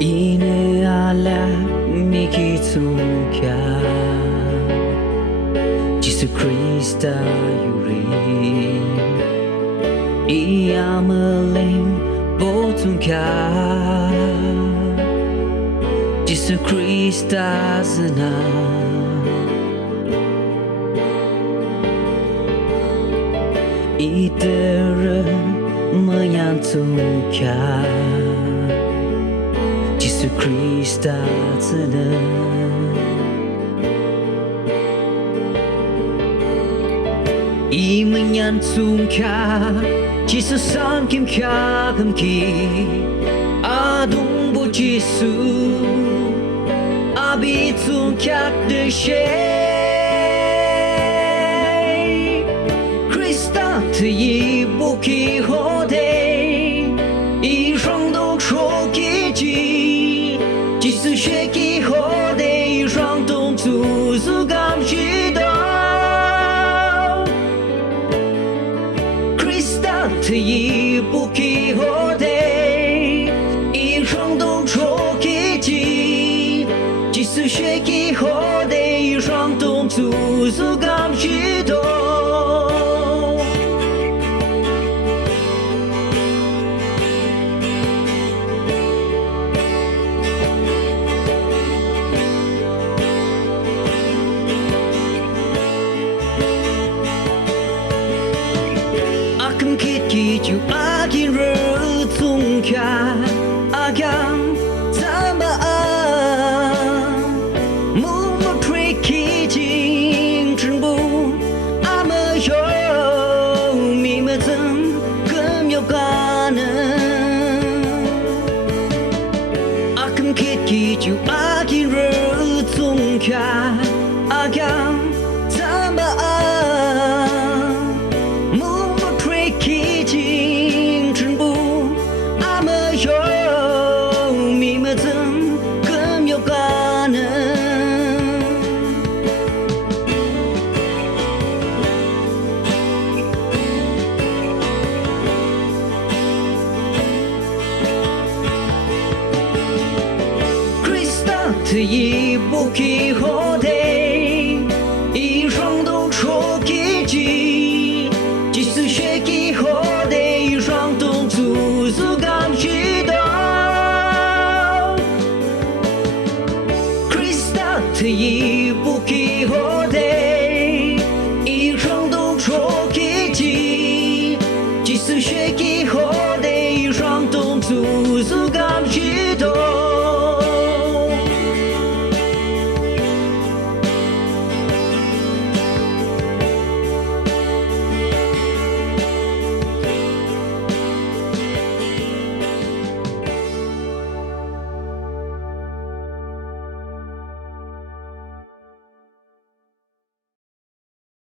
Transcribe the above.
Ine ala mikitsungkya Jesu Krista yuri Iamaling botungkya Jesu Krista zana Itere menyantungkya Jesu Krista zana I menyantungkya Jesu sangkimkya kamki Adung bu Jesu Abi tungkya de she Krista te yi bu ki ho de I双都说给记即使学ki ho de I双都足足感觉到Krista te yi bu ki ho de I双都说给记即使学ki ho de I双都足足感觉到就阿金热宗卡阿强怎么木木吹起金针布阿么有米么怎更有可能阿肯起就阿金热宗卡阿强怎么这一步去后的一双都说给记即使学给后的一双都足足感觉到 Krista 这一